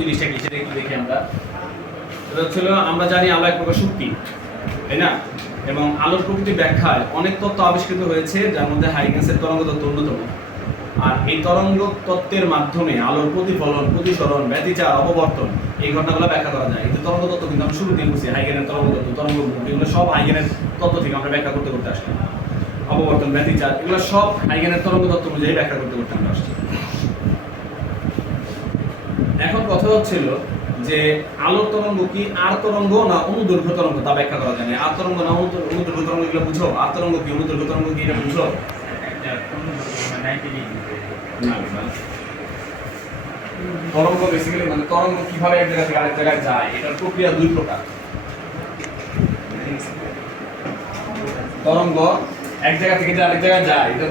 জিনিসটা কি সেটা একটু দেখি আমরা। এটা হচ্ছিল আমরা জানি আলো এক প্রকার শক্তি, তাই না? এবং আলোর প্রকৃতি ব্যাখ্যায় অনেক তত্ত্ব আবিষ্কৃত হয়েছে, যার মধ্যে হাইগেন্সের তরঙ্গ তত্ত্ব অন্যতম। আর এই তরঙ্গ তত্ত্বের মাধ্যমে আলোর প্রতিফলন, প্রতিসরণ, ব্যতিচার, অপবর্তন এই ঘটনাগুলো ব্যাখ্যা করা যায়। কিন্তু তরঙ্গ তত্ত্ব কিন্তু আমরা শুরুতেই বুঝছি, হাইগেনের তরঙ্গ তত্ত্ব, তরঙ্গ এগুলো সব হাইগেনের তত্ত্ব থেকে আমরা ব্যাখ্যা করতে করতে আসলাম। অপবর্তন, ব্যতিচার এগুলো সব হাইগেনের তরঙ্গ তত্ত্ব অনুযায়ী ব্যাখ্যা করতে করতে আমরা আসছি। এখন কথা হচ্ছিল যে আলোর তরঙ্গ কি আর তরঙ্গ না অনুদৈর্ঘ্য তরঙ্গ, তা ব্যাখ্যা করা যায় না। আর তরঙ্গ না অনুদৈর্ঘ্য তরঙ্গ এগুলো বুঝো? আর তরঙ্গ কি অনুদৈর্ঘ্য তরঙ্গ কি এটা বুঝো? তরঙ্গ বেসিক্যালি মানে তরঙ্গ কিভাবে এক জায়গা থেকে আরেক জায়গায় যায়, এটার প্রক্রিয়া দুই প্রকার। তরঙ্গ এক জায়গা থেকে যে আরেক জায়গায় যায় এটা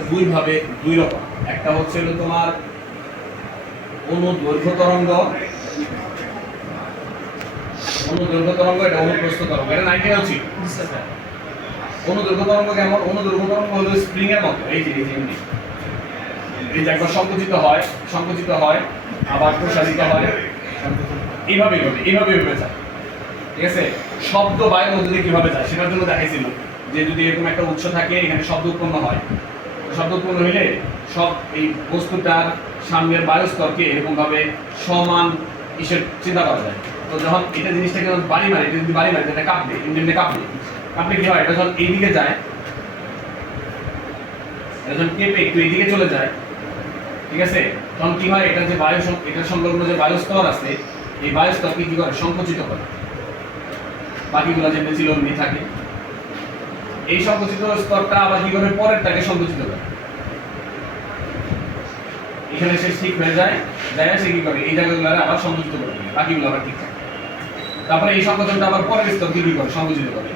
দুই রকম। একটা হচ্ছে তোমার অনুদৈর্ঘ্য তরঙ্গ, এটা অনুপ্রস্থ তরঙ্গ। এটা 90 উচিত। অনুদৈর্ঘ্য তরঙ্গ কেমন? অনুদৈর্ঘ্য তরঙ্গ হলো স্প্রিং এর মতো। এই যে একবার সংকুচিত হয় আবার প্রসারিত হয়, এইভাবে যায়। ঠিক আছে? শব্দ বায়ুর মধ্যে দিয়ে কিভাবে যায় সেটার জন্য দেখাইছিল যে যদি এরকম একটা উৎস থাকে, এখানে শব্দ উৎপন্ন হয়। শব্দ উৎপন্ন হইলে সব এই বস্তুটার সামনের বায়ুস্তরকে এরকম ভাবে সমান চিন্তা করা যায়। তো যখন এটা জিনিসটাকে বাড়ি মারে, এটা যদি বাড়ি মারে এটা কাঁপবে, এমনি কাঁপলে কি হয়? এটা যখন এইদিকে যায়, এটা যখন কেঁপে একটু এইদিকে চলে যায়, ঠিক আছে, তখন কি হয়? এটা যে এটার সংলগ্ন যে বায়ুস্তর আছে, এই বায়ুস্তরকে কি করে? সংকুচিত করে। বাকিগুলো যেমনি ছিল অমনি থাকে। এই সংকুচিত স্তরটা আবার কি করে? পরেরটাকে সংকুচিত করে। এখানে সে ঠিক হয়ে যায়, সে কি করে? এই জায়গাগুলো আবার সংকুচিত করে, বাকিগুলো আবার ঠিক থাকে। তারপরে এই সংকোচনটা আবার পরের স্তরকে কি করে? সংকুচিত করে।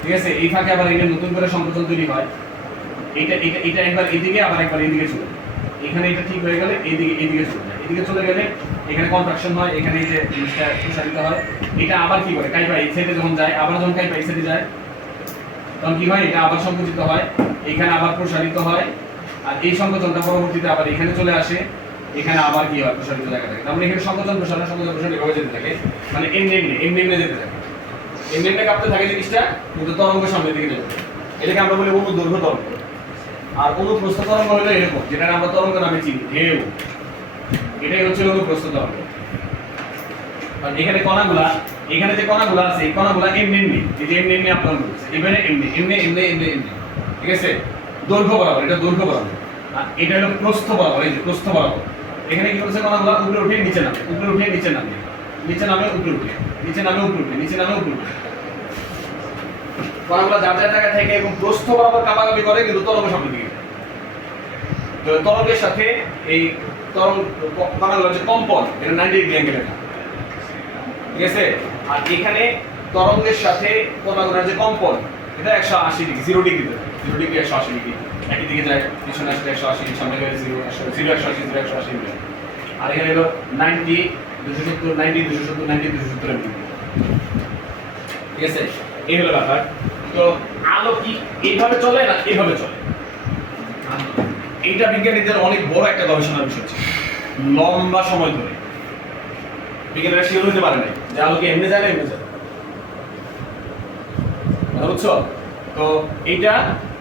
ঠিক আছে? এই ফাঁকে আবার এটা নতুন করে সংকোচন তৈরি হয়। এটা একবার এইদিকে আবার একবার এইদিকে চলে যায়। এখানে এটা ঠিক হয়ে গেলে এইদিকে চলে যায়। এদিকে চলে গেলে এখানে কন্ট্রাকশন হয়, এখানে এই যে জিনিসটা প্রসারিত হয়। এটা আবার কি করে? কাইপা এই সাইডে যখন যায়, আবার যখন কাইপা এই সাইডে যায়, তখন কি হয়? এটা আবার সংকুচিত হয়, এখানে আবার প্রসারিত হয়। আর এই সংকোচনটা পরবর্তীতে আবার এখানে চলে আসে, এখানে আবার কি হয়? প্রসারিত জায়গা থাকে। তার মানে এখানে সংকোচন প্রসারণ এভাবে যেতে থাকে, মানে এমনি যেতে থাকে, এমনি কাঁপতে থাকে জিনিসটা, কিন্তু তরঙ্গ সামনের দিকে যেতে থাকে। এটাকে আমরা বলি অনুদৈর্ঘ্য তরঙ্গ। আর অনুপ্রস্থ তরঙ্গ হলো এরকম, যেটা আমরা তরঙ্গ নামে চিনি, ঢেউ। এটাই হচ্ছে অনুপ্রস্থ তরঙ্গ। আর এখানে এখানে যে কণাগুলা আছে, এই কণাগুলা এমনি এই যে এমনি আপনার বলছে, এবারে এমনি। ঠিক আছে? দৈর্ঘ্য বরাবর, এটা দৈর্ঘ্য বরাবর। আর এটা হলো প্রস্থ বরাবর, এই যে প্রস্থ বরাবর। এখানে কি করছে? কণাগুলা উপরে উঠে নিচে নামে, উপরে উঠে নিচে নামে, নিচে নামে উপরে উঠে, নিচে নামে উপরে উঠে, নিচে নামে উপরে উঠে। কণাগুলা যার যার জায়গা থেকে এবং প্রস্থ বরাবর কাঁপাকাঁপি করে, কিন্তু তরঙ্গ সামনের দিকে। তো তরঙ্গের সাথে এই কণাগুলোর যে কম্পন, এটা 90 ডিগ্রি অ্যাঙ্গেলে থাকে। ঠিক আছে? আর এখানে তরঙ্গের সাথে কণাগুলোর যে কম্পন, এটা 180 ডিগ্রি, 0 ডিগ্রি 180 ডিগ্রি। একই দিকে যায়, পিছনে আসলে 180, সামনে গেলে 0 180 ডিগ্রি। আর এখানে হলো 90 270 90 270 90 270 ডিগ্রি। ঠিক আছে? এই হলো ব্যাপার। তো আলো কি এইভাবে চলে না এইভাবে চলে? এইটা বিজ্ঞানীদের অনেক বড় একটা গবেষণার বিষয় ছিল, লম্বা সময় ধরে বিজ্ঞানীরা শিওর হতে পারে নাই যে আলো কি এমনি যায় না এমনি যায়। বুঝছো? তো এইটা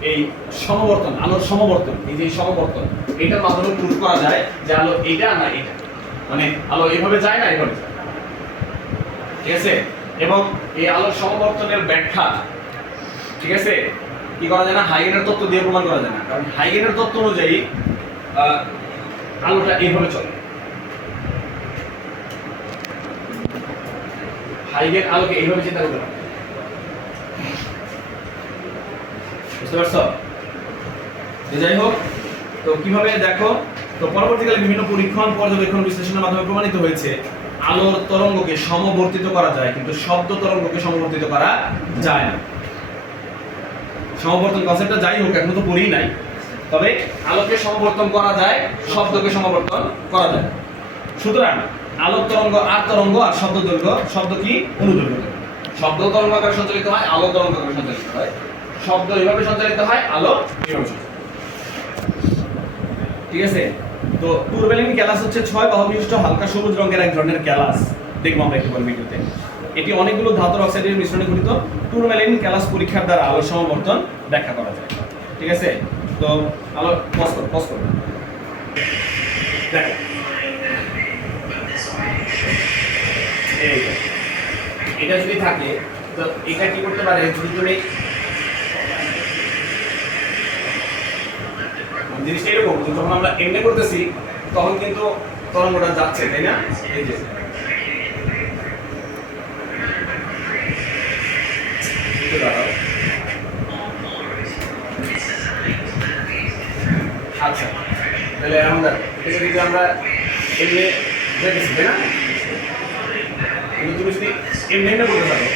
এই সমবর্তন, আলোর সমবর্তন, এই যে সমবর্তন, এইটার মাধ্যমে প্রুফ করা যায় যে আলো এইটা না এইটা, মানে আলো এইভাবে যায় না এইভাবে যায়। ঠিক আছে? এবং এই আলোর সমবর্তনের ব্যাখ্যা, ঠিক আছে, কি করা যায় না? হাইগেনের তত্ত্ব দিয়ে প্রমাণ করা যায় না। কারণ হাইগেনের তত্ত্ব অনুযায়ী আলোটা এইভাবে চলে। হাইগেন আলোকে এইভাবে চিন্তা করতে পারে। বুঝতে পারছো? যাই হোক, তো কিভাবে দেখো, তো পরবর্তীকালে বিভিন্ন পরীক্ষণ, পর্যবেক্ষণ, বিশ্লেষণের মাধ্যমে প্রমাণিত হয়েছে আলোর তরঙ্গকে সমবর্তিত করা যায়, কিন্তু শব্দ তরঙ্গকে সমবর্তিত করা যায় না। সমবর্তন কনসেপ্টটা যাই হোক, এখনো তো পড়েই নাই, তবে আলোকে সমবর্তন করা যায়, শব্দকে সমবর্তন করা যায়। সুতরাং আলোক তরঙ্গ আর তরঙ্গ, আর শব্দ দৈর্ঘ্য, শব্দ কি? অনুদৈর্ঘ্য। শব্দ তরঙ্গ আকারে সঞ্চালিত হয়, আলো তরঙ্গ আকারে সঞ্চালিত হয়। শব্দ এইভাবে সঞ্চালিত হয়, আলো এইভাবে সঞ্চালিত হয়। ঠিক আছে? তো টুরবেলিন ক্যালাস হচ্ছে 6 বাহু বিশিষ্ট হালকা সবুজ রঙের এক ধরনের ক্যালাস, দেখবো আমরা একটু পরে ভিডিওতে। এটি অনেকগুলো ধাতব অক্সাইডের মিশ্রণে গঠিত। টুরবেলিন ক্যালাস পরীক্ষার দ্বারা আলোর সমবর্তন ব্যাখ্যা করা যায়। ঠিক আছে, তো আলো পজ করো দেখো, এই যে, এটা যদি থাকে তো এটা কি করতে পারে, যদি তুমি জিনিসটা এরকম, যখন আমরা এমনি করতেছি তখন কিন্তু তরঙ্গটা যাচ্ছে, তাই না? এই যে আচ্ছা, তাহলে আমরা এটা যদি আমরা এমনি দেখেছি, তাই না? কিন্তু তুমি যদি এমনি এমনি করতে থাকো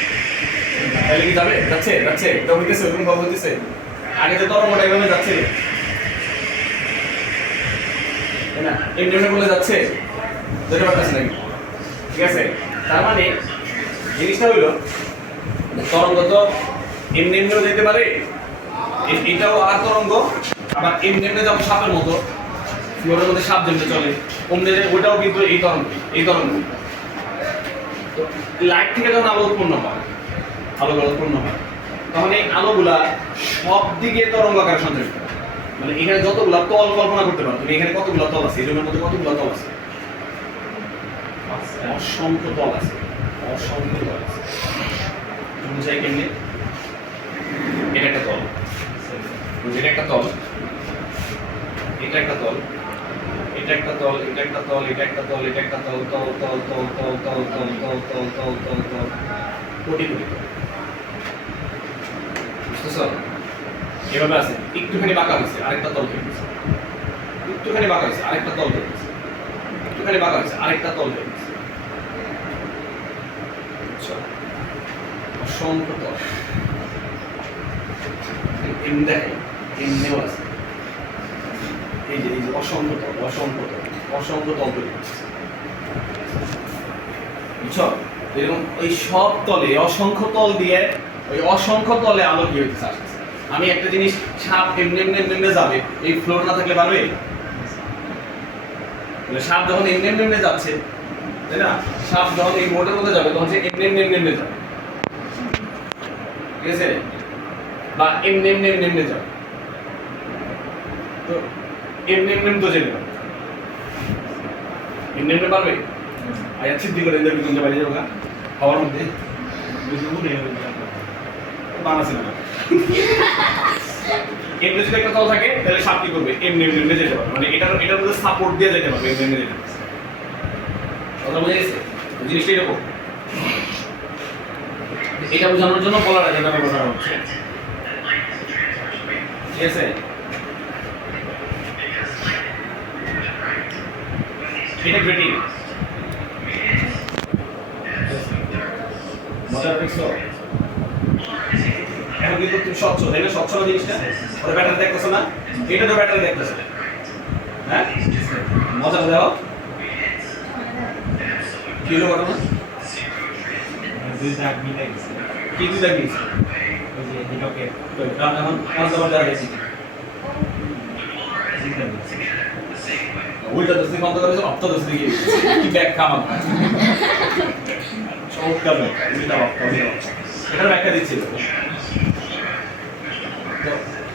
তাহলে কি যাবে? যাচ্ছে যাচ্ছে, এটা হইতেছে, ওরকম ভাবে হইতেছে। আগে তো তরঙ্গটা এইভাবে যাচ্ছে, তাই না? এমনি এমনি বলে যাচ্ছে, যেতে পারতেছে নাকি? ঠিক আছে, তার মানে জিনিসটা হইলো তরঙ্গ তো এমনি এমনিও যেতে পারে, এটাও আর তরঙ্গ, আবার এমনি এমনি যেমন সাপের মতো ফ্লোরের মধ্যে সাপ যেমনি চলে অমনি ওটাও কিন্তু এই তরঙ্গ। তো লাইট থেকে যখন আলো উৎপন্ন হয়, উৎপন্ন হয়, তখন এই আলোগুলা সব দিকে তরঙ্গ আকারে সঞ্চারিত হয়। মানে এখানে যতগুলা তল কল্পনা করতে পারো তুমি, এখানে কতগুলা তল আছে, এই রুমের মধ্যে কতগুলা তল আছে? অসংখ্য তল আছে, অসংখ্য তল আছে। বুঝাই কেমনে? এটা একটা তল, এটা একটা তল, এটা একটা তল, এটা একটা তল, এটা একটা তল, এটা একটা তল, এটা একটা তল, তল তল তল তল তল তল তল তল তল তল তল, কোটি কোটি তল। বুঝতেছো? এভাবে আছে, একটুখানি বাঁকা হয়েছে আরেকটা তল হয়ে গেছে, একটুখানি বাঁকা হয়েছে আরেকটা তল হয়ে গেছে, একটুখানি বাঁকা হয়েছে আরেকটা তল হয়ে গেছে। অসংখ্য তল এমনি দেখে, এমনিও আছে, এই যে অসংখ্য তল, অসংখ্য তল তৈরি করছে। বুঝছো? এরকম ওই সব তলে অসংখ্য তল দিয়ে, ওই অসংখ্য তলে আলো কি হইতেছে আসতেছে। আমি একটা জিনিস, সাপ এমনি এমনি এমনি যাবে, এই ফ্লোর না থাকলে পারবে? সাপ যখন এমনি এমনি যাচ্ছে, তাই না? সাপ যখন এই মোডের মধ্যে যাবে তখন সে এমনি এমনি যাবে, ঠিক আছে? বা এমনি এমনি যাবে, তো এমনি তো যেতে পারবে, এমনি পারবে? আয়া সিদ্ধি করে দেবে, তুমি বাইরে যাবো খাওয়ার মধ্যে বানাচ্ছে না। এমনি যদি একটা তল থাকে তাহলে সাপ কি করবে? এমনি যেতে পারবে, মানে এটার মধ্যে সাপোর্ট দিয়ে যেতে পারবে, এমনি যেতে পারবে। কথা বুঝে গেছে? জিনিসটা এরকম। এটা বোঝানোর জন্য পোলারাইজার ব্যবহার হচ্ছে, ঠিক আছে? এটা গ্রেটিং মজা দেখছো? এখন কিন্তু তুমি স্বচ্ছ, তাই না? স্বচ্ছ জিনিসটা, ওর ব্যাটারি দেখতেছো না, এটা তো ব্যাটারি দেখতেছো, হ্যাঁ? মজা দাও কি হলো ঘটনা? দুই দাগ মিলে গেছে, কি দুই দাগ দিয়েছে? ওই যে হিলোকে এখন তোমার জায়গা গেছি উল্টা দোস্তি বন্ধ করেছে, অপ্ত দোস্তি গিয়ে কি ব্যাগ কামাল চমৎকার ব্যাখ্যা, উল্টা অপ্ত, এটার ব্যাখ্যা দিচ্ছি। তো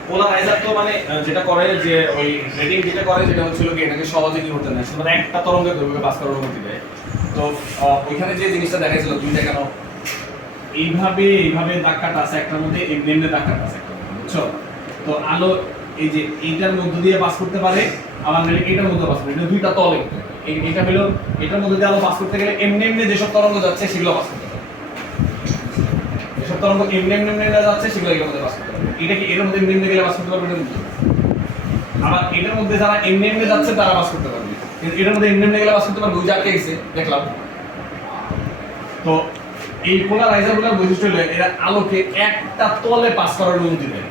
পোলারাইজার তো মানে যেটা করে, যে ওই রেটিং যেটা করে যেটা হচ্ছিল কি, এটাকে সহজে কি করতে নেয়, শুধু একটা তরঙ্গের দৈর্ঘ্যকে পাস করার অনুমতি দেয়। তো ওইখানে যে জিনিসটা দেখাইছিল, দুইটা কেন এইভাবে দাগ কাটা আছে একটার মধ্যে, এমনি দাগ কাটা আছে একটা, বুঝছো? তো আলো এই যে এইটার মধ্য দিয়ে পাস করতে পারে, আবার নাহলে এটার মধ্যে পাস করতে, এটা দুইটা তলে। এটা হলো এটার মধ্যে দিয়ে আলো পাস করতে গেলে এমনি যেসব তরঙ্গ যাচ্ছে সেগুলো পাস করতে পারে, যেসব তরঙ্গ এমনি যাচ্ছে সেগুলো এর মধ্যে পাস করতে পারে। এটা কি এর মধ্যে এমনি গেলে পাস করতে পারবে না? আবার এটার মধ্যে যারা এমনি যাচ্ছে তারা পাস করতে পারবে, কিন্তু এটার মধ্যে এমনি গেলে পাস করতে পারবে, ওই জায়গায় গেছে দেখলাম। তো এই পোলারাইজারগুলোর বৈশিষ্ট্য হলো এরা আলোকে একটা তলে পাস করার অনুমতি দেয়,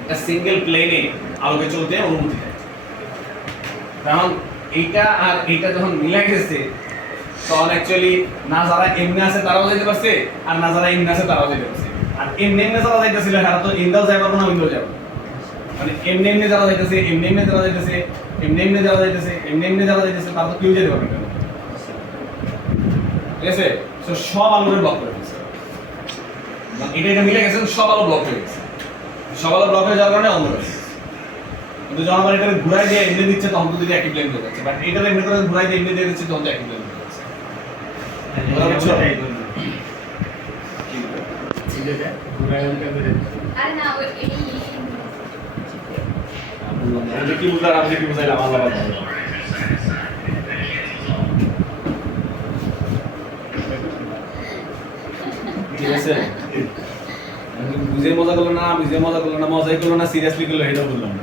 একটা সিঙ্গেল প্লেনে আলোকে চলতে অনুমতি দেয়। কারণ এইটা আর এইটা যখন মিলে গেছে তখন অ্যাকচুয়ালি না যারা এমনি আছে তারাও যেতে পারছে, আর না যারা এমনি আছে তারাও যেতে পারছে। আর এমনি যারা যাইতেছিল তারা তো ইন্দাও যাই পারবো না, উইন্ডো যাবো, মানে এমনি যারা যাইতেছে, যারা যাইতেছে এমনি জ্বালা যাইতেছে তার তো কেউ যেতে পারবে না, ঠিক আছে? তো সব আলোরে ব্লক করে দিচ্ছে, এটা মিলে গেছে, সব আলো ব্লক হয়ে গেছে, সব আলো ব্লক হয়ে যাওয়ার কারণে অন্ধকার। কিন্তু যখন আমরা এটা ঘুরাই দিয়ে এমনি দিচ্ছে তখন তো যদি একই প্লেন হয়ে যাচ্ছে, বাট এটা এমনি করে ঘুরাই দিয়ে এমনি দিয়ে দিচ্ছে তখন তো একই প্লেন হয়ে যাচ্ছে। আরে না ওই এই আমি কি বুঝলাম, আপনি কি বুঝাইলাম, আল্লাহ ভালো। ঠিক আছে, বুঝে মজা করলো না, মজাই করলো না, সিরিয়াসলি করলো, এটা বললাম না।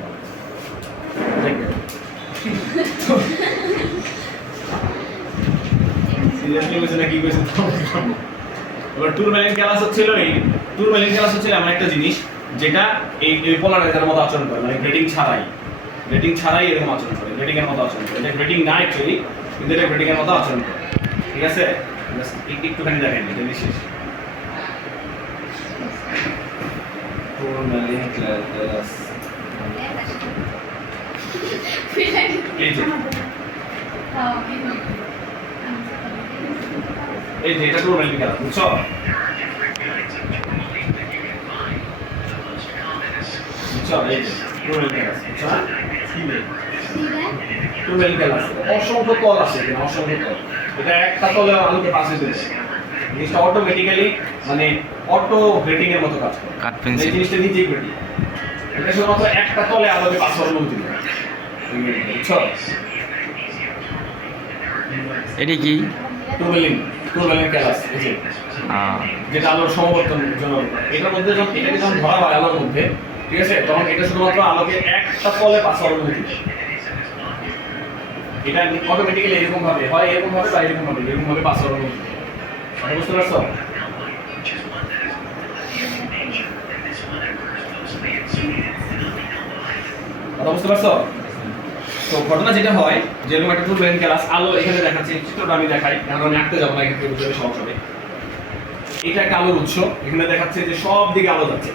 সিরিয়াসলি কইছে না কি কইছে? এবার টুরমেলিন ক্যালাস হচ্ছিল এমন একটা জিনিস যেটা এই পোলারাইজারের মতো আচরণ করে, মানে গ্রেডিং ছাড়াই এরকম আচরণ করে, গ্রেডিং এর মতো আচরণ করে। এটা গ্রেডিং না অ্যাকচুয়ালি, কিন্তু এটা গ্রেডিং এর মতো আচরণ করে, ঠিক আছে? একটুখানি দেখেন, এটা বিশেষ টুরমেলিন ক্যালাস। এই যে এটা টুরমেলিন ক্যালাস, বুঝছো? এই যে টুরমেলিন ক্যালাস, বুঝছো না? টুরমেলিন ক্যালাস অসংখ্য তল আছে, এখানে অসংখ্য তল। এটা একটা তলে আলোকে পাস হয়ে যাবে, জিনিসটা অটোমেটিক্যালি মানে অটো গ্রেডিং এর মতো কাজ করে। এই জিনিসটা নিজেই গ্রেডিং, এটা শুধুমাত্র একটা তলে আলোকে পাস হওয়ার অনুমতি দেয়, বুঝছো? এটি কি? টুরমেলিন ক্যালাস, এই যে যেটা আলোর সমবর্তনের জন্য। এটার মধ্যে এটাকে যখন ধরা হয় আলোর মধ্যে, ঠিক আছে, তখন এটা শুধুমাত্র আলোকে একটা তলে পাস হওয়ার অনুমতি দেয়। এটা অটোমেটিক্যালি এরকম ভাবে হয়, এরকম ভাবে বা এরকম ভাবে পাস হওয়ার অনুমতি দেয়। বুঝতে পারছো? কথা বুঝতে পারছো? তো ঘটনা যেটা হয়, যেরকম একটা টুরমেলিন ক্যালাস, আলো এখানে দেখাচ্ছি, চিত্রটা আমি দেখাই, কারণ আমি আঁকতে যাবো না, এক্ষেত্রে বুঝতে সহজ হবে। এটা একটা আলোর উৎস, এখানে দেখাচ্ছে যে সব দিকে আলো যাচ্ছে,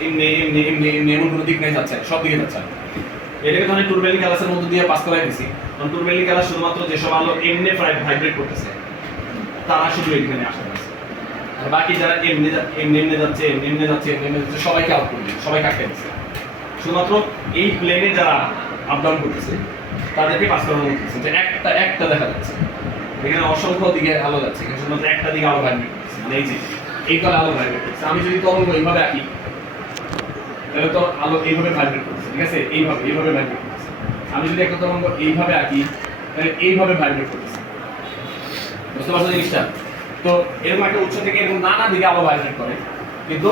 এমন কোনো দিক নেই যাচ্ছে, সব দিকে যাচ্ছে। এটাকে যখন টুরমেলিন ক্যালাসের মধ্যে দিয়ে পাস করাই দিছি, তখন টুরমেলিন ক্যালাস শুধুমাত্র যেসব আলো এমনি ভাইব্রেট করতেছে তারা শুধু এখানে আসতে পারছে, আর বাকি যারা এমনি যাচ্ছে সবাইকে আউট করে দিচ্ছে, সবাইকে আটকে দিচ্ছে। শুধুমাত্র এই প্লেনে যারা আপ ডাউন করতেছে তাদেরকে পাস করানো হচ্ছে, যে একটা দেখা যাচ্ছে, এখানে অসংখ্য দিকে আলো যাচ্ছে, এখানে শুধুমাত্র একটা দিকে আলো ভাইব্রেট করতেছে, মানে এই যে এই তলে আলো ভাইব্রেট করতেছে। আমি যদি তরঙ্গ এইভাবে আঁকি তাহলে তো আলো এইভাবে ভাইব্রেট করতেছে, ঠিক আছে, এইভাবে ভাইব্রেট করতেছে। আমি যদি একটা তরঙ্গ এইভাবে আঁকি তাহলে এইভাবে ভাইব্রেট করতেছে, বুঝতে পারছো জিনিসটা? তো এরকম একটা উৎস থেকে এরকম নানা দিকে আলো ভাইব্রেট করে, কিন্তু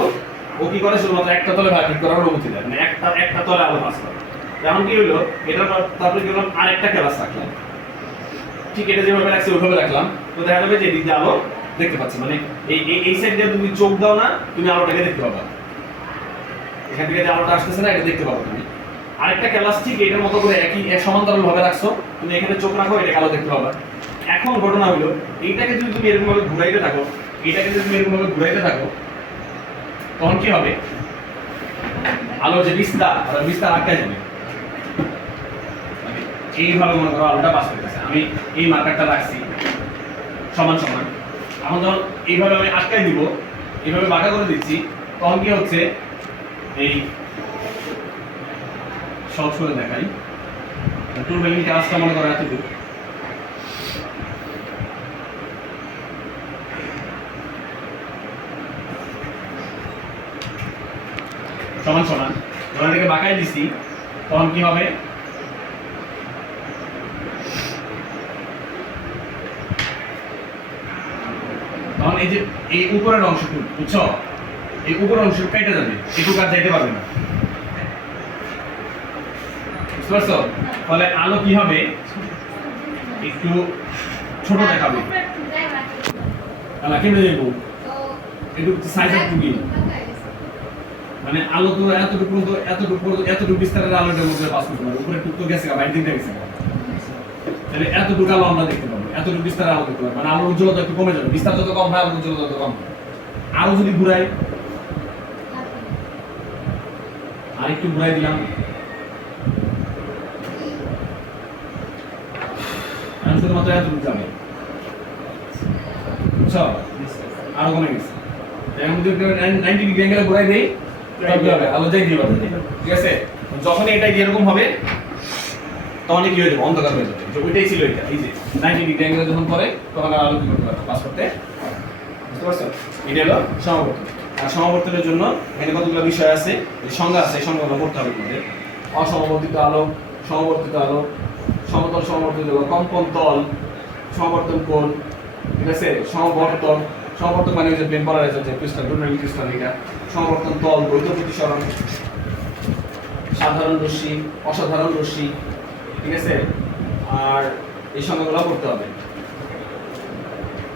ও কি করে শুধুমাত্র একটা তলে ভাইব্রেট করার অনুমতি দেয়, মানে একটা তলে আলো পাস করে। যেমন কি হলো, এটা তারপরে কি হলো, আরেকটা ক্যালাস রাখলাম, ঠিক এটা যেভাবে রাখছি ওইভাবে রাখলাম, তো দেখা যাবে যে এদিক দিয়ে আলো দেখতে পাচ্ছি, মানে এই সাইড দিয়ে তুমি চোখ দাও না, তুমি আলোটাকে দেখতে পাবা, এখান থেকে যে আলোটা আসতেছে না এটা দেখতে পাবো তুমি। আরেকটা ক্যালাস ঠিক এটার মতো করে একই সমান্তরাল ভাবে রাখছো, তুমি এখানে চোখ রাখো, এটা আলো দেখতে পাবা। এখন ঘটনা হলো, এইটাকে যদি তুমি এরকম ভাবে ঘুরাইতে থাকো, তখন কি হবে, আলোর যে বিস্তার আটকে যাবে। এইভাবে মনে করো আলোটা পাস করতেছে, আমি এই মার্কারটা রাখছি সমান, এখন যখন এইভাবে আমি আটকাই দিব, এইভাবে বাঁকা করে দিচ্ছি, তখন কি হচ্ছে, এই সহজ করে দেখাই, টুরমেলিন ক্যালাসটা মনে করো এতটুকু, সমান যখন এটাকে বাঁকাই দিচ্ছি তখন কি হবে, তখন এই যে এই উপরের অংশটুকু, বুঝছো, এই উপরের অংশ কেটে যাবে, এটুকু আর যাইতে পারবে না, বুঝতে পারছো? ফলে আলো কি হবে, একটু ছোট দেখাবে, কেমনে যাইব, একটু সাইজ একটু কি, মানে আলো তো এতটুকু বিস্তারের আলোটার মধ্যে পাস করতে পারবে, উপরে টুক তো গেছে, বাইরে দিকটা গেছে, তাহলে এতটুকু আলো আমরা দেখতে পাবো, এতটুকু বিস্তারের আলো দেখতে পাবো, মানে আলোর উজ্জ্বলতা একটু কমে যাবে, বিস্তার যত কম হয় আলোর উজ্জ্বলতা তত কম। আরো যদি ঘুরাই, আরেকটু ঘুরাই দিলাম, শুধুমাত্র এতটুকু যাবে বুঝছো আরো কমে গেছে এখন যদি 90 ডিগ্রি অ্যাঙ্গেলে ঘুরাই দেই তাহলে হবে আলো যাই দিবা ঠিক আছে যখন এটা এরকম হবে তখন কি হয়ে যাবে অন্ধকার হয়ে যাবে যে ওইটাই ছিল এটা এই যে 90 ডিগ্রি অ্যাঙ্গেলে যখন পরে তখন আর আলো কি করতে পারবে পাস করতে বুঝতে পারছো এটা হলো সমাবর্তন আর সমাবর্তনের জন্য এখানে কতগুলো বিষয় আছে এই সংজ্ঞা আছে এই সংজ্ঞাগুলো পড়তে হবে তোমাদের অসমবর্তিত আলো সমবর্তিত আলো সমতল সমবর্তিত আলো কম্পন তল সমবর্তন কোণ ঠিক আছে সমবর্তন সমবর্তন মানে হচ্ছে প্লেন পোলারাইজার যে ক্রিস্টাল ডোনাল ক্রিস্টাল এটা সমবর্তন তল বৈধ প্রতিসরণ সাধারণ রশ্মি অসাধারণ রশ্মি ঠিক আছে আর এই সংজ্ঞাগুলো পড়তে হবে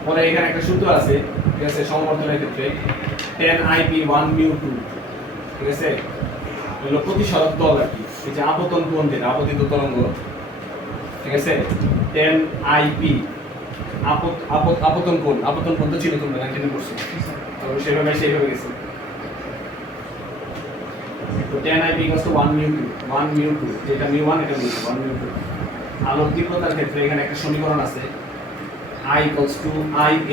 পরে এখানে একটা সূত্র আছে ঠিক আছে সমবর্তনের ক্ষেত্রে tan IP 1 mu 2 ঠিক আছে হলো প্রতিসরণ তল আর কি এই যে আপতন কোণ যেটা আপতিত তরঙ্গ ঠিক আছে tan IP আপতন কোণ তো ছিল তোমরা জানতে পড়ছো তো সেইভাবে গেছে তো tan IP = 1 mu 2 যেটা mu 1 এটা mu 2 1 mu 2 আলোর তীব্রতার ক্ষেত্রে এখানে একটা সমীকরণ আছে I =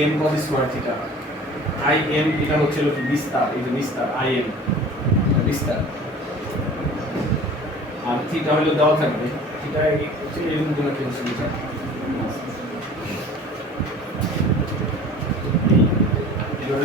Im cos square theta Im এটা হচ্ছে কি বিস্তার এই যে বিস্তার Im বিস্তার আর থিটা হলো দেওয়া থাকবে থিটা হচ্ছে এরকম কোন একটা কিছু এটা এটা